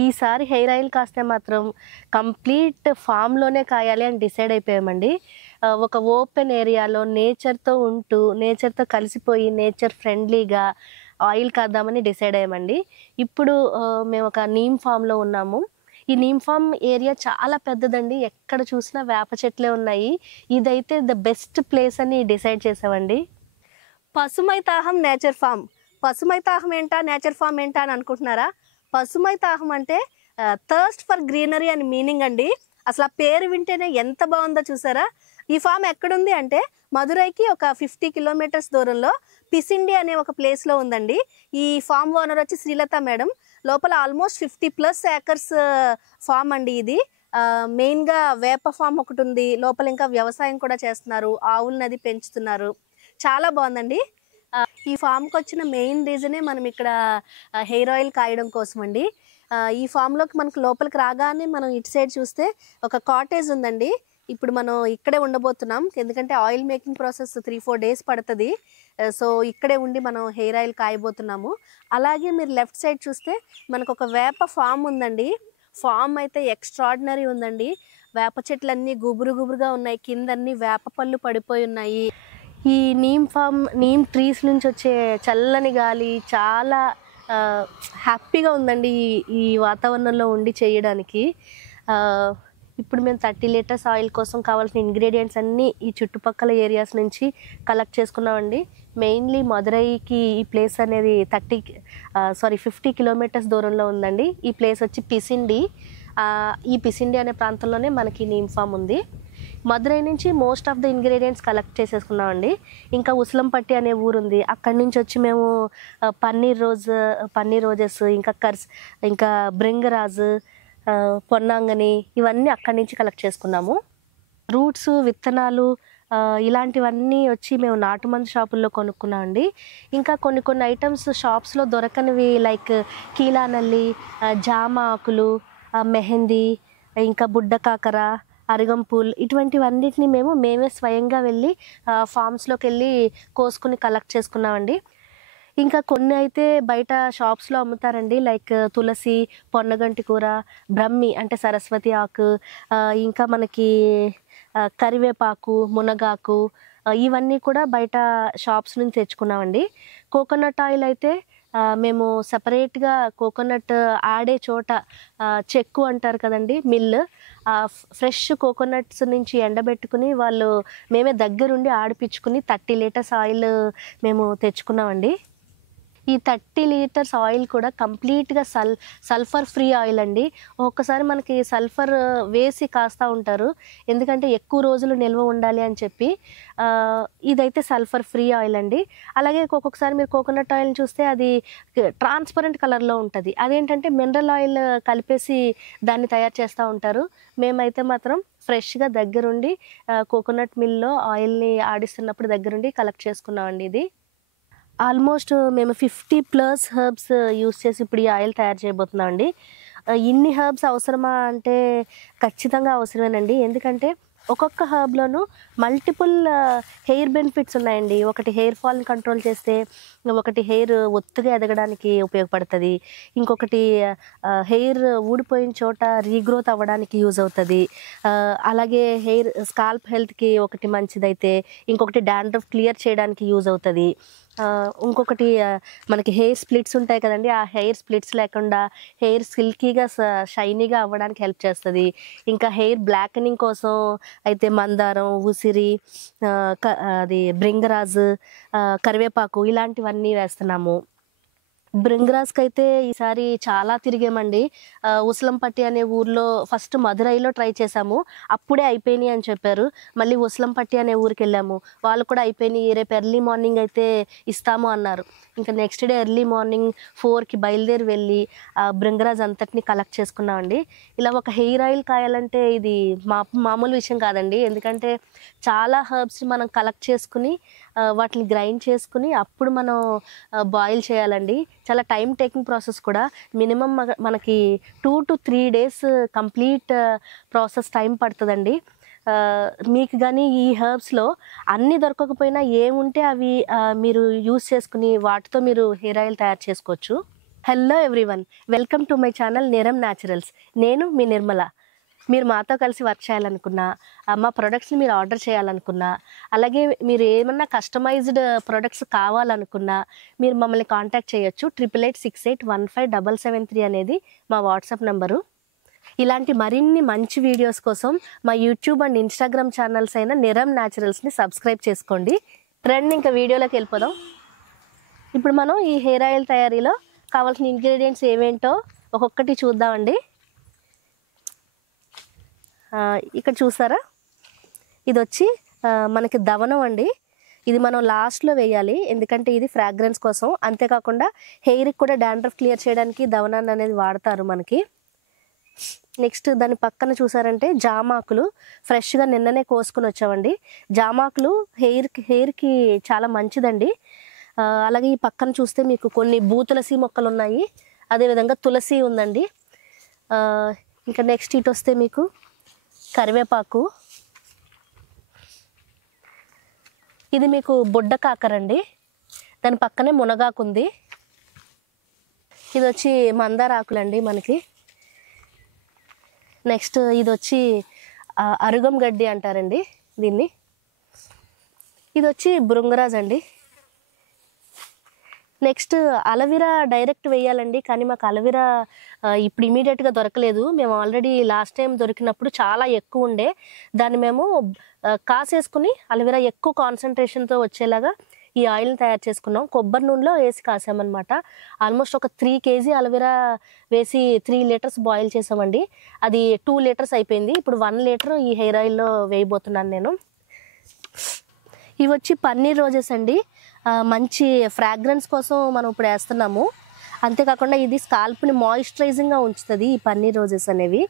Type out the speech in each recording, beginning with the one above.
ఈసారి hair oil కాస్తే మాత్రం కంప్లీట్ ఫామ్‌లోనే కాయాలి అని డిసైడ్ అయిపోయామండి. ఒక ఓపెన్ ఏరియాలో నేచర్‌తో ఉంటూ, నేచర్‌తో కలిసిపోయి, నేచర్ ఫ్రెండ్లీగా ఆయిల్ కాద్దామని డిసైడ్ అయ్యామండి. ఇప్పుడు మేము ఒక నీమ్ ఫామ్‌లో ఉన్నాము. ఈ నీమ్ ఫామ్ ఏరియా చాలా పెద్దదండి. ఎక్కడ చూసినా వేప చెట్లే ఉన్నాయి. ఇదైతే ద బెస్ట్ ప్లేస్ అని డిసైడ్ చేసామండి. పసుమైతాహం నేచర్ ఫామ్. పసుమైతాహం ఏంటా, నేచర్ ఫామ్ ఏంటా అని అనుకుంటున్నారా? పసుమైతాహం అంటే థర్స్ట్ ఫర్ గ్రీనరీ అని మీనింగ్ అండి. అసలు ఆ పేరు వింటేనే ఎంత బాగుందో చూసారా? ఈ ఫామ్ ఎక్కడుంది అంటే మదురైకి ఒక 50 కిలోమీటర్స్ దూరంలో పిసిండి అనే ఒక ప్లేస్లో ఉందండి. ఈ ఫామ్ ఓనర్ వచ్చి శ్రీలత మేడం. లోపల ఆల్మోస్ట్ 50+ ఏకర్స్ ఫామ్ అండి ఇది. మెయిన్గా వేప ఫామ్ ఒకటి ఉంది. లోపల ఇంకా వ్యవసాయం కూడా చేస్తున్నారు, ఆవులను అది పెంచుతున్నారు. చాలా బాగుందండి. ఈ ఫామ్కి వచ్చిన మెయిన్ రీజనే మనం ఇక్కడ హెయిర్ ఆయిల్ కాయడం కోసం అండి. ఈ ఫామ్లోకి మనకు లోపలికి రాగానే మనం ఇటు సైడ్ చూస్తే ఒక కాటేజ్ ఉందండి. ఇప్పుడు మనం ఇక్కడే ఉండబోతున్నాం, ఎందుకంటే ఆయిల్ మేకింగ్ ప్రాసెస్ 3-4 డేస్ పడుతుంది. సో ఇక్కడే ఉండి మనం హెయిర్ ఆయిల్ కాయబోతున్నాము. అలాగే మీరు లెఫ్ట్ సైడ్ చూస్తే మనకు ఒక వేప ఫామ్ ఉందండి. ఫామ్ అయితే ఎక్స్ట్రాడినరీ ఉందండి. వేప చెట్లన్నీ గుబురు గుబురుగా ఉన్నాయి, కిందన్నీ వేప పళ్ళు పడిపోయి ఉన్నాయి. ఈ నీమ్ ట్రీస్ నుంచి వచ్చే చల్లని గాలి చాలా హ్యాపీగా ఉందండి ఈ వాతావరణంలో ఉండి చేయడానికి. ఇప్పుడు మేము 30 లీటర్స్ ఆయిల్ కోసం కావాల్సిన ఇంగ్రీడియంట్స్ అన్నీ ఈ చుట్టుపక్కల ఏరియాస్ నుంచి కలెక్ట్ చేసుకున్నామండి. మెయిన్లీ మదురైకి ఈ ప్లేస్ అనేది 50 కిలోమీటర్స్ దూరంలో ఉందండి. ఈ ప్లేస్ వచ్చి పిసిండి. ఈ పిసిండి అనే ప్రాంతంలోనే మనకి నీమ్ ఫామ్ ఉంది. మదురై నుంచి most of the ingredients collect చేసేసుకున్నామండి. ఇంకా ఉస్లంపట్టి అనే ఊరుంది, అక్కడి నుంచి వచ్చి మేము పన్నీర్ రోజెస్, ఇంకా భృంగరాజ్, పొన్నాంగని ఇవన్నీ అక్కడి నుంచి కలెక్ట్ చేసుకున్నాము. రూట్స్, విత్తనాలు ఇలాంటివన్నీ వచ్చి మేము నాటుమందు షాపుల్లో కొనుక్కున్నామండి. ఇంకా కొన్ని ఐటమ్స్ షాప్స్లో దొరకనివి, లైక్ కీలా నల్లి, జామ ఆకులు, మెహందీ, ఇంకా బుడ్డ కాకర, అరగంపూల్, ఇటువంటివన్నిటిని మేమే స్వయంగా వెళ్ళి ఫామ్స్లోకి వెళ్ళి కోసుకుని కలెక్ట్ చేసుకున్నామండి. ఇంకా కొన్ని అయితే బయట షాప్స్లో అమ్ముతారండి, లైక్ తులసి, పొన్నగంటి కూర, బ్రహ్మి అంటే సరస్వతి ఆకు, ఇంకా మనకి కరివేపాకు, మునగాకు, ఇవన్నీ కూడా బయట షాప్స్ నుంచి తెచ్చుకున్నామండి. కోకోనట్ ఆయిల్ అయితే మేము సపరేట్గా కోకోనట్ ఆడే చోట, చెక్కు అంటారు కదండి, మిల్, ఫ్రెష్ కోకోనట్స్ నుంచి ఎండబెట్టుకుని మేమే దగ్గరుండి ఆడిపించుకుని 30 లీటర్స్ ఆయిల్ మేము తెచ్చుకున్నామండి. ఈ 30 లీటర్స్ ఆయిల్ కూడా కంప్లీట్గా సల్ఫర్ ఫ్రీ ఆయిల్ అండి. ఒక్కసారి మనకి సల్ఫర్ వేసి కాస్తూ ఉంటారు, ఎందుకంటే ఎక్కువ రోజులు నిల్వ ఉండాలి అని చెప్పి. ఇదైతే సల్ఫర్ ఫ్రీ ఆయిల్ అండి. అలాగే ఒక్కొక్కసారి మీరు కోకోనట్ ఆయిల్ని చూస్తే అది ట్రాన్స్పరెంట్ కలర్లో ఉంటుంది. అదేంటంటే మినరల్ ఆయిల్ కలిపేసి దాన్ని తయారు చేస్తూ ఉంటారు. మేమైతే మాత్రం ఫ్రెష్గా దగ్గరుండి కోకోనట్ మిల్లో ఆయిల్ని ఆడిస్తున్నప్పుడు దగ్గరుండి కలెక్ట్ చేసుకున్నామండి. ఇది ఆల్మోస్ట్ మేము 50+ హెర్బ్స్ యూస్ చేసి ఇప్పుడు ఈ ఆయిల్ తయారు చేయబోతున్నామండి. ఇన్ని హెర్బ్స్ అవసరమా అంటే ఖచ్చితంగా అవసరమేనండి. ఎందుకంటే ఒక్కొక్క హెర్బ్లోనూ మల్టిపుల్ హెయిర్ బెనిఫిట్స్ ఉన్నాయండి. ఒకటి హెయిర్ ఫాల్ని కంట్రోల్ చేస్తే, ఒకటి హెయిర్ ఒత్తుగా ఎదగడానికి ఉపయోగపడుతుంది, ఇంకొకటి హెయిర్ ఊడిపోయిన చోట రీగ్రోత్ అవ్వడానికి యూజ్ అవుతుంది. అలాగే స్కాల్ప్ హెల్త్కి ఒకటి మంచిదైతే, ఇంకొకటి డాండ్రఫ్ క్లియర్ చేయడానికి యూజ్ అవుతుంది. ఇంకొకటి మనకి హెయిర్ స్ప్లిట్స్ ఉంటాయి కదండి, ఆ హెయిర్ స్ప్లిట్స్ లేకుండా హెయిర్ సిల్కీగా షైనీగా అవ్వడానికి హెల్ప్ చేస్తుంది. ఇంకా హెయిర్ బ్లాకనింగ్ కోసం అయితే మందారం, ఉసిరి, అది భృంగరాజ్, కరివేపాకు ఇలాంటివన్నీ వేస్తున్నాము. భృంగరాజ్కి అయితే ఈసారి చాలా తిరిగామండి. ఉస్లంపట్టి అనే ఊర్లో ఫస్ట్ మదురైలో ట్రై చేసాము, అప్పుడే అయిపోయినాయి అని చెప్పారు. మళ్ళీ ఉస్లంపట్టి అనే ఊరికి వెళ్ళాము, వాళ్ళు కూడా అయిపోయినాయి, రేపు ఎర్లీ మార్నింగ్ అయితే ఇస్తాము అన్నారు. ఇంకా నెక్స్ట్ డే ఎర్లీ మార్నింగ్ 4కి బయలుదేరి వెళ్ళి భృంగరాజ్ అంతటిని కలెక్ట్ చేసుకున్నామండి. ఇలా ఒక హెయిర్ ఆయిల్ కాయాలంటే ఇది మామూలు విషయం కాదండి, ఎందుకంటే చాలా హెర్బ్స్ని మనం కలెక్ట్ చేసుకుని వాటిని గ్రైండ్ చేసుకుని అప్పుడు మనం బాయిల్ చేయాలండి. చాలా టైం టేకింగ్ ప్రాసెస్ కూడా. మినిమం మనకి 2 to 3 days complete process time పడుతుందండి. మీకు కానీ ఈ హెర్బ్స్లో అన్నీ దొరకకపోయినా ఏముంటే అవి మీరు యూస్ చేసుకుని వాటితో మీరు హెయిర్ ఆయిల్ తయారు చేసుకోవచ్చు. Hello everyone, welcome to my channel Niram naturals. నేను మీ నిర్మల. మీరు మాతో కలిసి వర్క్ చేయాలనుకున్నా, మా ప్రొడక్ట్స్ని మీరు ఆర్డర్ చేయాలనుకున్నా, అలాగే మీరు ఏమన్నా కస్టమైజ్డ్ ప్రొడక్ట్స్ కావాలనుకున్నా మీరు మమ్మల్ని కాంటాక్ట్ చేయొచ్చు. 8868157773 అనేది మా వాట్సాప్ నంబరు. ఇలాంటి మరిన్ని మంచి వీడియోస్ కోసం మా యూట్యూబ్ అండ్ ఇన్స్టాగ్రామ్ ఛానల్స్ అయిన నిరం న్యాచురల్స్ని సబ్స్క్రైబ్ చేసుకోండి. ట్రెండ్ ఇంకా వీడియోలోకి వెళ్ళిపోదాం. ఇప్పుడు మనం ఈ హెయిర్ ఆయిల్ తయారీలో కావాల్సిన ఇంగ్రీడియంట్స్ ఏమేంటో ఒక్కొక్కటి చూద్దామండి. ఇక్కడ చూసారా, ఇది వచ్చి మనకి దవనం అండి. ఇది మనం లాస్ట్లో వేయాలి, ఎందుకంటే ఇది ఫ్రాగ్రెన్స్ కోసం. అంతేకాకుండా హెయిర్కి కూడా డాండ్రఫ్ క్లియర్ చేయడానికి దవనాన్ని అనేది వాడతారు మనకి. నెక్స్ట్ దాని పక్కన చూసారంటే జామాకులు ఫ్రెష్గా నిన్ననే కోసుకొని వచ్చామండి. జామాకులు హెయిర్కి చాలా మంచిదండి. అలాగే ఈ పక్కన చూస్తే మీకు కొన్ని భూతులసి మొక్కలు ఉన్నాయి, అదేవిధంగా తులసి ఉందండి. ఇంకా నెక్స్ట్ ఇటు వస్తే మీకు కరివేపాకు, ఇది మీకు బొడ్డ కాకరండి, దాని పక్కనే మునగాకు ఉంది. ఇది వచ్చి మందార ఆకులండి మనకి. నెక్స్ట్ ఇది వచ్చి అరుగం గడ్డి అంటారండి దీన్ని. ఇది వచ్చి భృంగరాజ్ అండి. నెక్స్ట్ అలవీరా డైరెక్ట్ వేయాలండి, కానీ మాకు అలవీరా ఇప్పుడు ఇమీడియట్గా దొరకలేదు. మేము ఆల్రెడీ లాస్ట్ టైం దొరికినప్పుడు చాలా ఎక్కువ ఉండే, దాన్ని మేము కాసేసుకుని అలవీరా ఎక్కువ కాన్సన్ట్రేషన్తో వచ్చేలాగా ఈ ఆయిల్ని తయారు చేసుకున్నాం. కొబ్బరి నూనెలో వేసి కాసామన్నమాట. ఆల్మోస్ట్ ఒక 3 kg అలవీరా వేసి 3 లీటర్స్ బాయిల్ చేసామండి. అది 2 లీటర్స్ అయిపోయింది. ఇప్పుడు 1 లీటర్ ఈ హెయిర్ ఆయిల్లో వేయబోతున్నాను నేను. ఇవి వచ్చి పన్నీర్ రోజెస్ అండి. మంచి ఫ్రాగ్రెన్స్ కోసం మనం ఇప్పుడు వేస్తున్నాము. అంతేకాకుండా ఇది స్కాల్ప్ని మాయిశ్చరైజింగ్గా ఉంచుతుంది ఈ పన్నీర్ రోజెస్ అనేవి.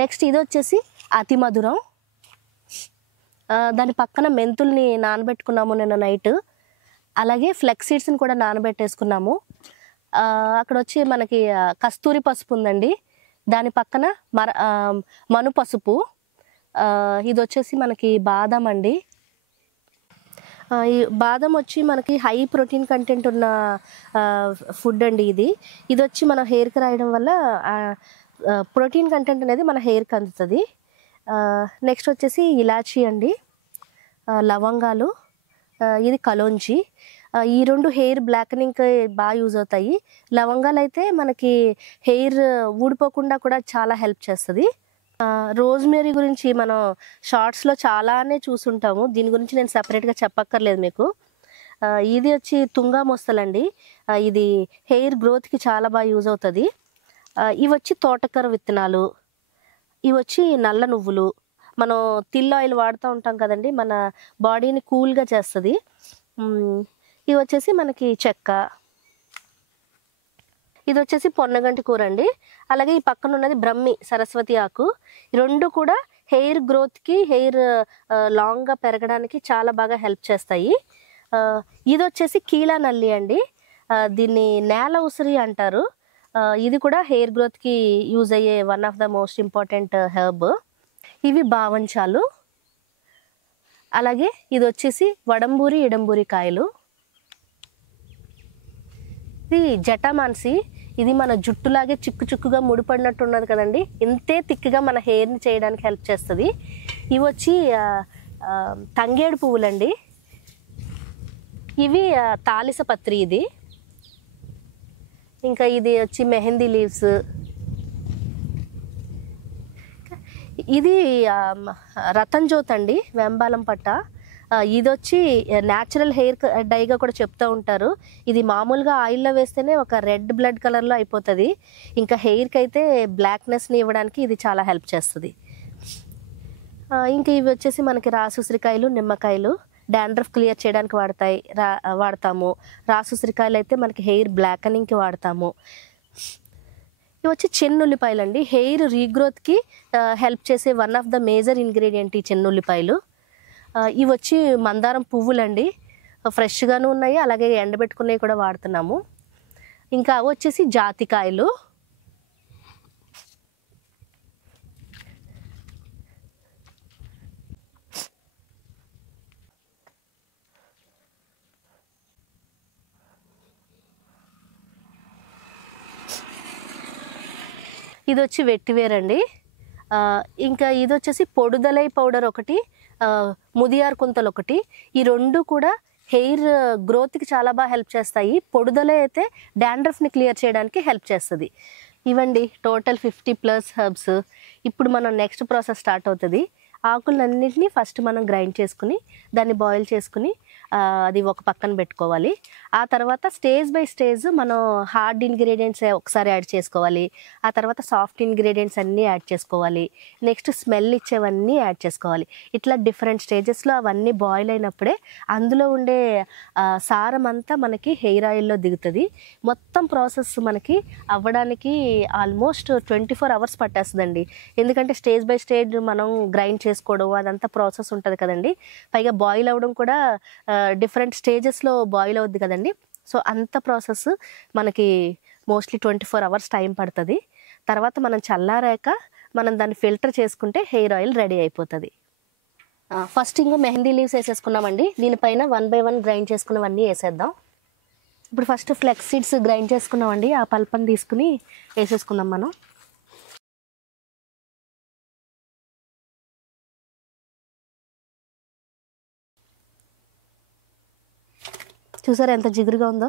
నెక్స్ట్ ఇది వచ్చేసి అతి మధురం. దాని పక్కన మెంతుల్ని నానబెట్టుకున్నాము నిన్న నైట్. అలాగే ఫ్లెక్స్ సీడ్స్ని కూడా నానబెట్టేసుకున్నాము. అక్కడ వచ్చి మనకి కస్తూరి పసుపు ఉందండి, దాని పక్కన మను పసుపు. ఇది వచ్చేసి మనకి బాదం అండి. ఈ బాదం వచ్చి మనకి హై ప్రోటీన్ కంటెంట్ ఉన్న ఫుడ్ అండి. ఇది వచ్చి మన హెయిర్కి రాయడం వల్ల ప్రోటీన్ కంటెంట్ అనేది మన హెయిర్కి అందుతుంది. నెక్స్ట్ వచ్చేసి ఇలాచీ అండి, లవంగాలు, ఇది కలోంజీ. ఈ 2 హెయిర్ బ్లాక్నింగ్కి బాగా యూజ్ అవుతాయి. లవంగాలు అయితే మనకి హెయిర్ ఊడిపోకుండా కూడా చాలా హెల్ప్ చేస్తుంది. రోజ్మేరీ గురించి మనం షార్ట్స్లో చాలానే చూసుంటాము, దీని గురించి నేను సపరేట్గా చెప్పక్కర్లేదు మీకు. ఇది వచ్చి తుంగా మొస్తలండి. ఇది హెయిర్ గ్రోత్కి చాలా బాగా యూజ్ అవుతుంది. ఇవి వచ్చి తోటకూర విత్తనాలు, ఇవి వచ్చి నల్ల నువ్వులు. మనం తిల్ ఆయిల్ వాడుతూ ఉంటాం కదండి, మన బాడీని కూల్గా చేస్తుంది. ఇవి వచ్చేసి మనకి చెక్క. ఇది వచ్చేసి పొన్నగంటి కూర అండి. అలాగే ఈ పక్కన ఉన్నది బ్రహ్మి సరస్వతి ఆకు. ఈ 2 కూడా హెయిర్ గ్రోత్కి, హెయిర్ లాంగ్గా పెరగడానికి చాలా బాగా హెల్ప్ చేస్తాయి. ఇది వచ్చేసి కీలా నల్లి అండి, దీన్ని నేల ఉసిరి అంటారు. ఇది కూడా హెయిర్ గ్రోత్కి యూజ్ అయ్యే one of the most important herb. ఇవి బావంచాలు. అలాగే ఇది వచ్చేసి వడంబూరి ఇడంబూరి కాయలు. ఇది జటామాన్సి. ఇది మన జుట్టులాగే చిక్కు చిక్కుగా ముడిపడినట్టు ఉన్నది కదండి, ఇంతే తిక్కుగా మన హెయిర్ని చేయడానికి హెల్ప్ చేస్తుంది. ఇవి వచ్చి తంగేడు పువ్వులండి. ఇవి తాలిసపత్రి. ఇది ఇంకా ఇది వచ్చి మెహందీ లీవ్స్. ఇది రతన్ జ్యోత్ అండి, వెంబాలం పట్ట. ఇది వచ్చి న్యాచురల్ హెయిర్ డైగా కూడా చెప్తూ ఉంటారు. ఇది మామూలుగా ఆయిల్లో వేస్తేనే ఒక రెడ్ బ్లడ్ కలర్లో అయిపోతుంది, ఇంకా హెయిర్కి అయితే బ్లాక్నెస్ని ఇవ్వడానికి ఇది చాలా హెల్ప్ చేస్తుంది. ఇంకా ఇవి వచ్చేసి మనకి రాసుసిరికాయలు, నిమ్మకాయలు. డాండ్రఫ్ క్లియర్ చేయడానికి వాడతాము. రాసుసిరికాయలు అయితే మనకి హెయిర్ బ్లాకనింగ్కి వాడతాము. ఇవి వచ్చి చెన్నుల్లిపాయలు అండి. హెయిర్ రీగ్రోత్కి హెల్ప్ చేసే one of the major ingredient ఈ చెన్నుల్లిపాయలు. ఇవి వచ్చి మందారం పువ్వులండి, ఫ్రెష్గాను ఉన్నాయి, అలాగే ఎండబెట్టుకునేవి కూడా వాడుతున్నాము. ఇంకా అవి వచ్చేసి జాతికాయలు. ఇది వచ్చి వెట్టివేర్ అండి. ఇంకా ఇది వచ్చేసి పొడుదలై పౌడర్ ఒకటి, ముదియార్ కుంతలు ఒకటి. ఈ రెండు కూడా హెయిర్ గ్రోత్కి చాలా బాగా హెల్ప్ చేస్తాయి. పొడుదలై అయితే డాండ్రఫ్ని క్లియర్ చేయడానికి హెల్ప్ చేస్తుంది. ఇవండి టోటల్ 50+ హెర్బ్స్. ఇప్పుడు మనం నెక్స్ట్ ప్రాసెస్ స్టార్ట్ అవుతుంది. ఆకులన్నింటినీ ఫస్ట్ మనం గ్రైండ్ చేసుకుని దాన్ని బాయిల్ చేసుకుని అది ఒక పక్కన పెట్టుకోవాలి. ఆ తర్వాత స్టేజ్ బై స్టేజ్ మనం హార్డ్ ఇంగ్రీడియంట్స్ ఒకసారి యాడ్ చేసుకోవాలి. ఆ తర్వాత సాఫ్ట్ ఇంగ్రీడియంట్స్ అన్నీ యాడ్ చేసుకోవాలి. నెక్స్ట్ స్మెల్ ఇచ్చేవన్నీ యాడ్ చేసుకోవాలి. ఇట్లా డిఫరెంట్ స్టేజెస్లో అవన్నీ బాయిల్ అయినప్పుడే అందులో ఉండే సారం అంతా మనకి హెయిర్ ఆయిల్లో దిగుతుంది. మొత్తం ప్రాసెస్ మనకి అవ్వడానికి ఆల్మోస్ట్ 24 hours పట్టేస్తుందండి. ఎందుకంటే స్టేజ్ బై స్టేజ్ మనం గ్రైండ్ చేసుకోవడం అదంతా ప్రాసెస్ ఉంటుంది కదండి. పైగా బాయిల్ అవ్వడం కూడా డిఫరెంట్ స్టేజెస్లో బాయిల్ అవుద్ది కదండి. సో అంత ప్రాసెస్ మనకి మోస్ట్లీ 24 hours టైం పడుతుంది. తర్వాత మనం చల్లారాక మనం దాన్ని ఫిల్టర్ చేసుకుంటే హెయిర్ ఆయిల్ రెడీ అయిపోతుంది. ఫస్ట్ ఇంకో మెహందీ లీవ్స్ వేసేసుకున్నామండి. దీనిపైన 1 by 1 గ్రైండ్ చేసుకున్నవన్నీ వేసేద్దాం. ఇప్పుడు ఫస్ట్ ఫ్లెక్స్ సీడ్స్ గ్రైండ్ చేసుకున్నామండి. ఆ పల్పని తీసుకుని వేసేసుకుందాం మనం. చూసారా ఎంత జిగురుగా ఉందో.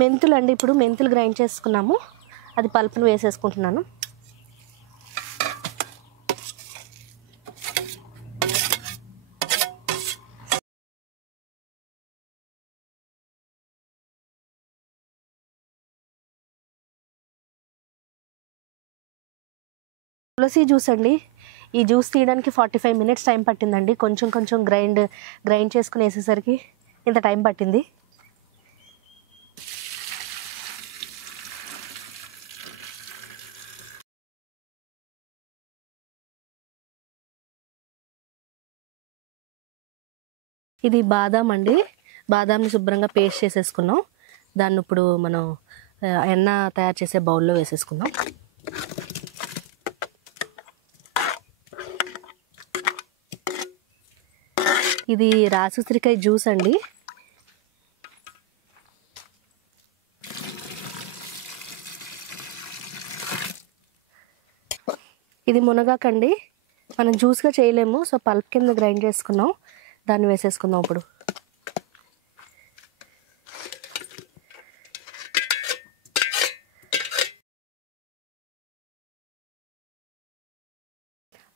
మెంతులు అండి, ఇప్పుడు మెంతులు గ్రైండ్ చేసుకున్నాము. అది పల్పును వేసేసుకుంటున్నాను. తులసి జ్యూస్ అండి. ఈ జ్యూస్ తీయడానికి 45 minutes టైం పట్టిందండి. కొంచెం కొంచెం గ్రైండ్ చేసుకుని వేసేసరికి ఇంత టైం పట్టింది. ఇది బాదాం అండి. బాదాంని శుభ్రంగా పేస్ట్ చేసేసుకున్నాం. దాన్ని ఇప్పుడు మనం ఎన్న తయారు చేసే బౌల్లో వేసేసుకుందాం. ఇది రాసి ఉసిరికాయ జ్యూస్ అండి. ఇది మునగాకండి. మనం జ్యూస్గా చేయలేము, సో పల్ప్ కింద గ్రైండ్ చేసుకున్నాం. దాన్ని వేసేసుకుందాం ఇప్పుడు.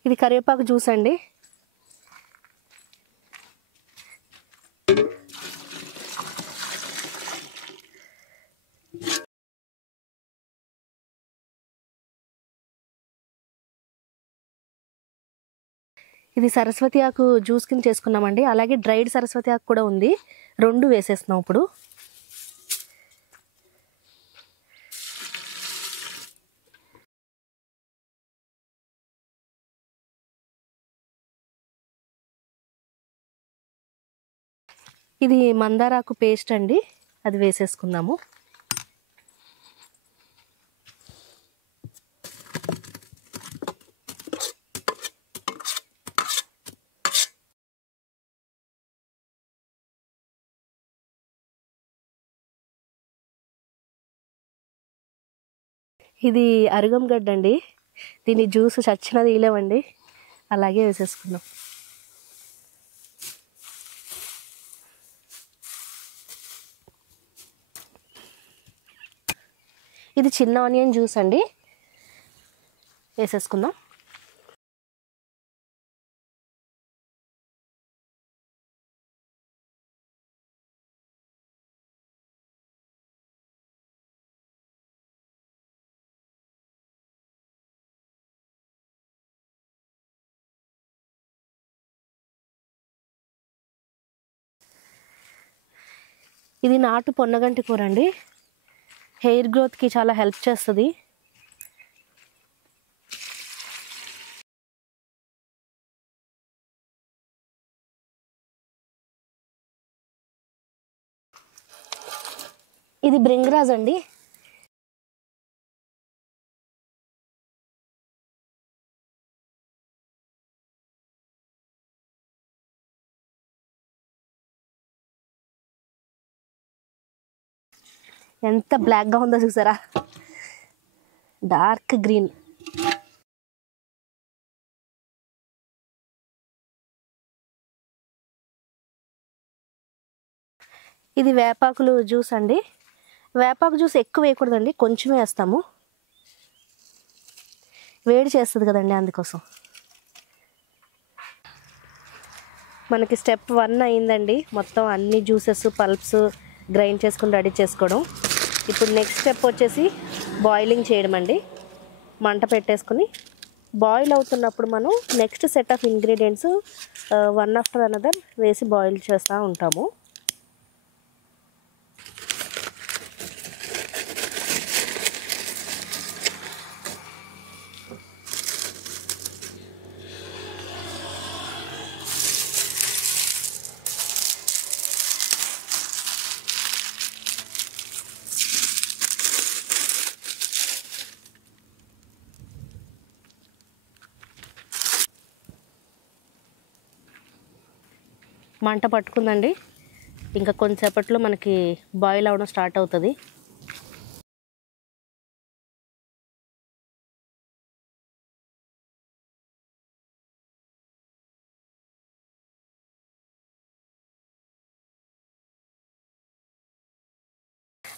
ఇది కరివేపాకు జ్యూస్ అండి. ఇది సరస్వతి ఆకు జ్యూస్ కింద చేసుకున్నామండి. అలాగే డ్రైడ్ సరస్వతి ఆకు కూడా ఉంది. రెండు వేసేస్తున్నాం ఇప్పుడు. ఇది మందారాకు పేస్ట్ అండి, అది వేసేసుకుందాము. ఇది అరగం గడ్డ అండి. దీని జ్యూస్ చచ్చినది తీయలేమండి, అలాగే వేసేసుకుందాం. ఇది చిన్న ఆనియన్ జ్యూస్ అండి, వేసేసుకుందాం. ఇది నాటు పొన్నగంటి కూర అండి. హెయిర్ గ్రోత్కి చాలా హెల్ప్ చేస్తుంది. ఇది బ్రింగ్రాజ్ అండి. ఎంత బ్లాక్గా ఉందో చూసారా, డార్క్ గ్రీన్. ఇది వేపాకులు జ్యూస్ అండి. వేపాకు జ్యూస్ ఎక్కువ వేయకూడదండి, కొంచెమే వేస్తాము, వేడి చేస్తుంది కదండి అందుకోసం. మనకి స్టెప్ 1 అయిందండి, మొత్తం అన్ని జ్యూసెస్ పల్ప్స్ గ్రైండ్ చేసుకుని రెడీ చేసుకోవడం. ఇప్పుడు నెక్స్ట్ స్టెప్ వచ్చేసి బాయిలింగ్ చేయడం అండి. మంట పెట్టేసుకుని బాయిల్ అవుతున్నప్పుడు మనం next set of ingredients one after another వేసి బాయిల్ చేస్తూ ఉంటాము. మంట పట్టుకుందండి, ఇంకా కొంచెంసేపట్లో మనకి బాయిల్ అవ్వడం స్టార్ట్ అవుతుంది.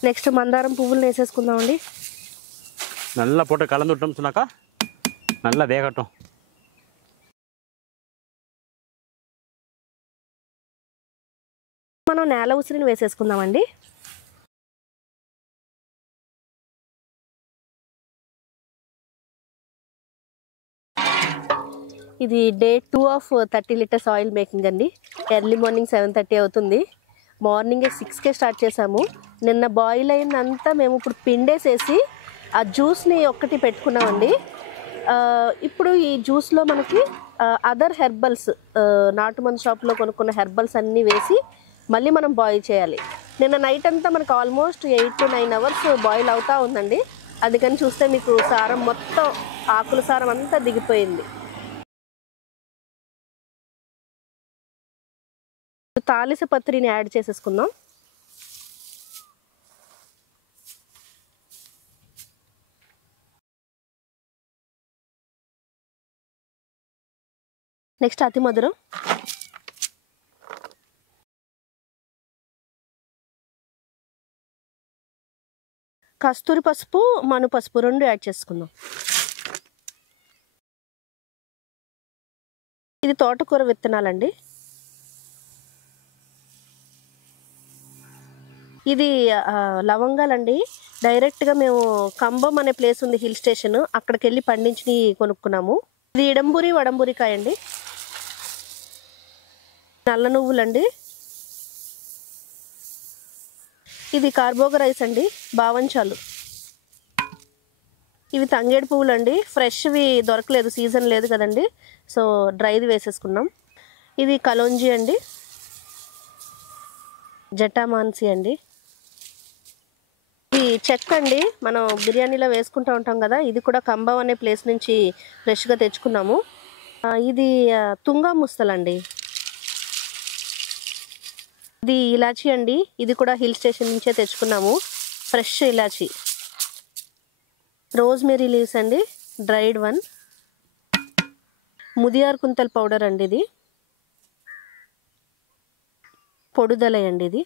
నెక్స్ట్ మందారం పువ్వులు వేసేసుకుందామండి. நல்லா போட்டு கலந்து விட்டோம்னு சொன்னாக்கா நல்லா வேகட்டும். మనం నేల ఉసిరిని వేసేసుకుందామండి. ఇది day 2 of 30 litres oil making అండి. ఎర్లీ మార్నింగ్ 7:30 అవుతుంది. మార్నింగే 6కే స్టార్ట్ చేసాము. నిన్న బాయిల్ అయిందంతా మేము ఇప్పుడు పిండేసేసి ఆ జ్యూస్ని ఒక్కటి పెట్టుకున్నామండి. ఇప్పుడు ఈ జ్యూస్లో మనకి అదర్ హెర్బల్స్, నాటుమంది షాప్లో కొనుక్కున్న హెర్బల్స్ అన్నీ వేసి మళ్ళీ మనం బాయిల్ చేయాలి. నిన్న నైట్ అంతా మనకు ఆల్మోస్ట్ 8 to 9 అవర్స్ బాయిల్ అవుతూ ఉందండి. అందుకని చూస్తే మీకు సారం మొత్తం, ఆకుల సారం అంతా దిగిపోయింది. తాలిస పత్రిని యాడ్ చేసేసుకుందాం. నెక్స్ట్ అతి మధురం, కస్తూరి పసుపు, మను పసుపు 2 యాడ్ చేసుకుందాం. ఇది తోటకూర విత్తనాలండి. ఇది లవంగాలండి. డైరెక్ట్గా మేము కంబం అనే ప్లేస్ ఉంది, హిల్ స్టేషన్, అక్కడికి వెళ్ళి పండించి కొనుక్కున్నాము. ఇది ఇడంబూరి వడంబూరికాయ అండి. నల్ల నువ్వులండి. ఇది కార్బోగ రైస్ అండి, బావంచాలు. ఇవి తంగేడు పువ్వులు అండి, ఫ్రెష్వి దొరకలేదు, సీజన్ లేదు కదండి, సో డ్రైది వేసేసుకున్నాం. ఇది కలోంజీ అండి, జటామాన్సి అండి. ఇది చెక్క అండి, మనం బిర్యానీలో వేసుకుంటూ ఉంటాం కదా, ఇది కూడా కంబం అనే ప్లేస్ నుంచి ఫ్రెష్గా తెచ్చుకున్నాము. ఇది తుంగా ముస్తలండి. ఇది ఇలాచీ అండి, ఇది కూడా హిల్ స్టేషన్ నుంచే తెచ్చుకున్నాము, ఫ్రెష్ ఇలాచీ. రోజ్మెరీ లీవ్స్ అండి, డ్రైడ్ 1. ముదియార్ కుంతల్ పౌడర్ అండి, ఇది పొడుదలై అండి. ఇది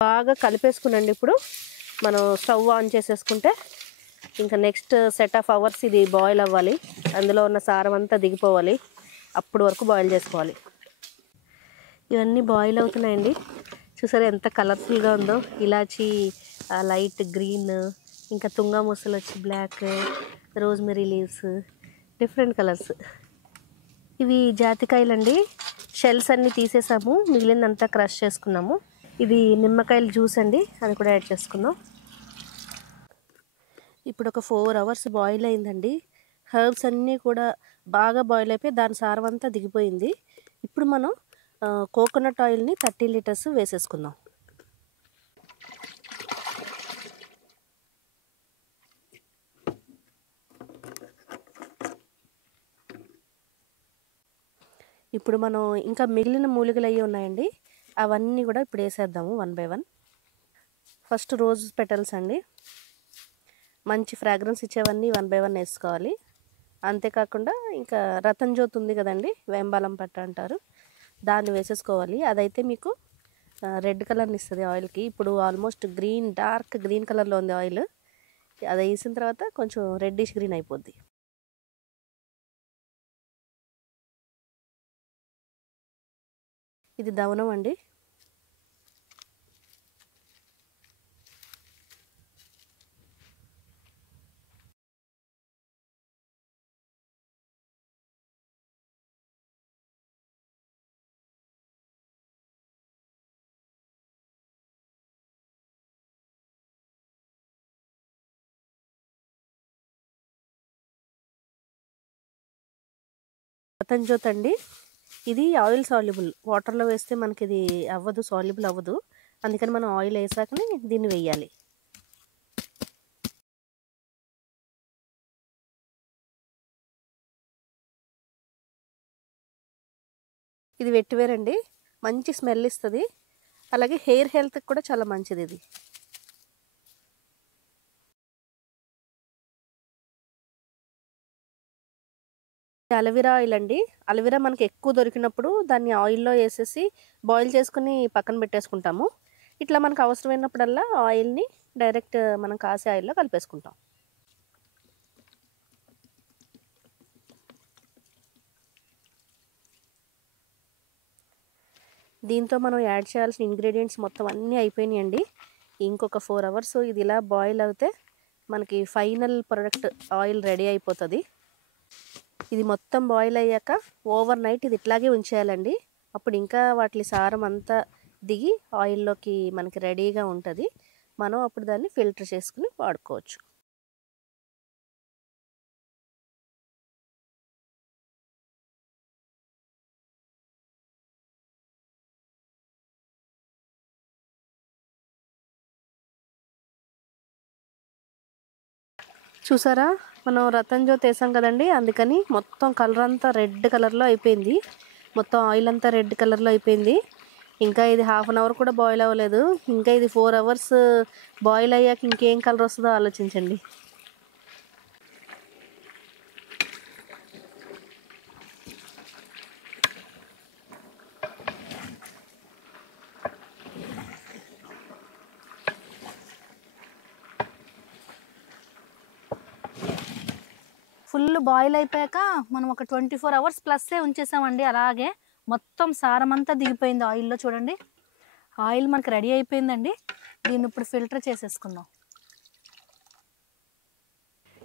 బాగా కలిపేసుకునండి. ఇప్పుడు మనం స్టవ్ ఆన్ చేసేసుకుంటే ఇంకా నెక్స్ట్ సెట్ ఆఫ్ అవర్స్ ఇది బాయిల్ అవ్వాలి, అందులో ఉన్న సారం అంతా దిగిపోవాలి, అప్పుడు వరకు బాయిల్ చేసుకోవాలి. ఇవన్నీ బాయిల్ అవుతున్నాయండి, చూసారా ఎంత కలర్ఫుల్గా ఉందో. ఇలాచి లైట్ గ్రీన్, ఇంకా తుంగా ముసలు వచ్చి black, rosemary leaves different colours. ఇవి జాతికాయలండి, షెల్స్ అన్నీ తీసేసాము, మిగిలిందంతా క్రష్ చేసుకున్నాము. ఇది నిమ్మకాయల జ్యూస్ అండి, అది కూడా యాడ్ చేసుకుందాం. ఇప్పుడు ఒక 4 అవర్స్ బాయిల్ అయిందండి. హర్బ్స్ అన్నీ కూడా బాగా బాయిల్ అయిపోయి దాని సారం అంతా దిగిపోయింది. ఇప్పుడు మనం కోకోనట్ ఆయిల్ని 30 లీటర్స్ వేసేసుకుందాం. ఇప్పుడు మనం ఇంకా మిగిలిన మూలికలు అయ్యి ఉన్నాయండి, అవన్నీ కూడా ఇప్పుడు వేసేద్దాము 1 బై 1. ఫస్ట్ రోజ్ పెటల్స్ అండి, మంచి ఫ్రాగ్రెన్స్ ఇచ్చేవన్నీ 1 బై 1 వేసుకోవాలి. అంతేకాకుండా ఇంకా రతన్ జ్యోతి ఉంది కదండి, వేంబాలం పట్ట అంటారు, దాన్ని వేసేసుకోవాలి. అదైతే మీకు రెడ్ కలర్ని ఇస్తుంది ఆయిల్కి. ఇప్పుడు ఆల్మోస్ట్ డార్క్ గ్రీన్ కలర్లో ఉంది ఆయిల్. అది వేసిన తర్వాత కొంచెం రెడ్డిష్ గ్రీన్ అయిపోద్ది. ఇది దవనం అండి. రతన్ జ్యోతి అండి, ఇది ఆయిల్ సాల్యుబుల్. వాటర్లో వేస్తే మనకి ఇది అవ్వదు, సాల్యుబుల్ అవ్వదు. అందుకని మనం ఆయిల్ వేసాకనే దీన్ని వేయాలి. ఇది వెట్టివేర్ అండి, మంచి స్మెల్ ఇస్తుంది. అలాగే హెయిర్ హెల్త్కి కూడా చాలా మంచిది ఇది. అలోవెరా ఆయిల్ అండి. అలోవెరా మనకి ఎక్కువ దొరికినప్పుడు దాన్ని ఆయిల్లో వేసేసి బాయిల్ చేసుకుని పక్కన పెట్టేసుకుంటాము. ఇట్లా మనకు అవసరమైనప్పుడల్లా ఆయిల్ని డైరెక్ట్ మనం కాసే ఆయిల్లో కలిపేసుకుంటాం. దీంతో మనం యాడ్ చేయాల్సిన ఇంగ్రీడియంట్స్ మొత్తం అన్నీ అయిపోయినాయండి. ఇంకొక 4 అవర్స్ ఇది ఇలా బాయిల్ అవుతే మనకి ఫైనల్ ప్రొడక్ట్ ఆయిల్ రెడీ అయిపోతుంది. ఇది మొత్తం బాయిల్ అయ్యాక ఓవర్ నైట్ ఇది ఇట్లాగే ఉంచేయాలండి. అప్పుడు ఇంకా వాటి సారం అంతా దిగి ఆయిల్లోకి మనకి రెడీగా ఉంటుంది. మనం అప్పుడు దాన్ని ఫిల్టర్ చేసుకుని వాడుకోవచ్చు. చూసారా, మనం రతన్ జ్యోతి వేసాం కదండి, అందుకని మొత్తం కలర్ అంతా రెడ్ కలర్లో అయిపోయింది. మొత్తం ఆయిల్ అంతా రెడ్ కలర్లో అయిపోయింది. ఇంకా ఇది 1/2 అవర్ కూడా బాయిల్ అవ్వలేదు. ఇంకా ఇది 4 అవర్స్ బాయిల్ అయ్యాక ఇంకేం కలర్ వస్తుందో ఆలోచించండి. ఫుల్ బాయిల్ అయిపోయాక మనం ఒక 24 అవర్స్ ప్లస్సే ఉంచేసామండి. అలాగే మొత్తం సారం అంతా దిగిపోయింది ఆయిల్లో. చూడండి, ఆయిల్ మనకి రెడీ అయిపోయిందండి. దీన్ని ఇప్పుడు ఫిల్టర్ చేసేసుకుందాం.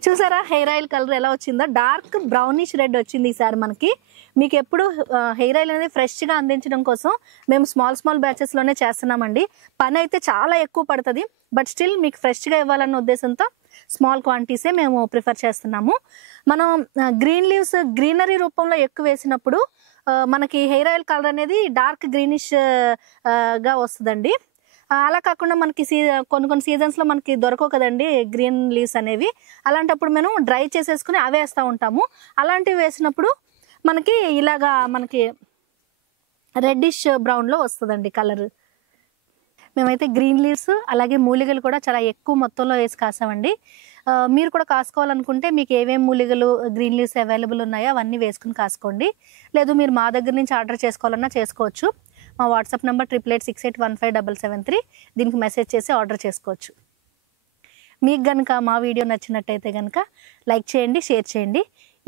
చూసారా హెయిర్ ఆయిల్ కలర్ ఎలా వచ్చిందో? డార్క్ బ్రౌనిష్ రెడ్ వచ్చింది ఈసారి మనకి. మీకు ఎప్పుడు హెయిర్ ఆయిల్ అనేది ఫ్రెష్గా అందించడం కోసం మేము స్మాల్ బ్యాచెస్లోనే చేస్తున్నామండి. పని అయితే చాలా ఎక్కువ పడుతుంది, బట్ స్టిల్ మీకు ఫ్రెష్గా ఇవ్వాలన్న ఉద్దేశంతో స్మాల్ క్వాంటిటీసే మేము ప్రిఫర్ చేస్తున్నాము. మనం గ్రీన్ లీవ్స్ గ్రీనరీ రూపంలో ఎక్కువ వేసినప్పుడు మనకి హెయిర్ ఆయిల్ కలర్ అనేది డార్క్ గ్రీనిష్ గా వస్తుందండి. అలా కాకుండా మనకి కొన్ని సీజన్స్లో మనకి దొరకవు కదండి గ్రీన్ లీవ్స్ అనేవి. అలాంటప్పుడు మేము డ్రై చేసేసుకుని అవే వేస్తూ ఉంటాము. అలాంటివి వేసినప్పుడు మనకి ఇలాగా మనకి రెడ్డిష్ బ్రౌన్లో వస్తుందండి కలర్. మేమైతే గ్రీన్ లీవ్స్ అలాగే మూలికలు కూడా చాలా ఎక్కువ మొత్తంలో వేసి కాసామండి. మీరు కూడా కాసుకోవాలనుకుంటే మీకు ఏమేమి మూలికలు గ్రీన్ లీవ్స్ అవైలబుల్ ఉన్నాయో అవన్నీ వేసుకుని కాసుకోండి. లేదు మీరు మా దగ్గర నుంచి ఆర్డర్ చేసుకోవాలన్నా చేసుకోవచ్చు. మా వాట్సాప్ నెంబర్ 8868157773. దీనికి మెసేజ్ చేసి ఆర్డర్ చేసుకోవచ్చు. మీకు కనుక మా వీడియో నచ్చినట్టయితే కనుక లైక్ చేయండి, షేర్ చేయండి.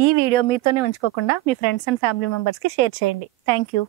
ఈ వీడియో మీతోనే ఉంచుకోకుండా మీ ఫ్రెండ్స్ అండ్ ఫ్యామిలీ మెంబర్స్కి షేర్ చేయండి. Thank you.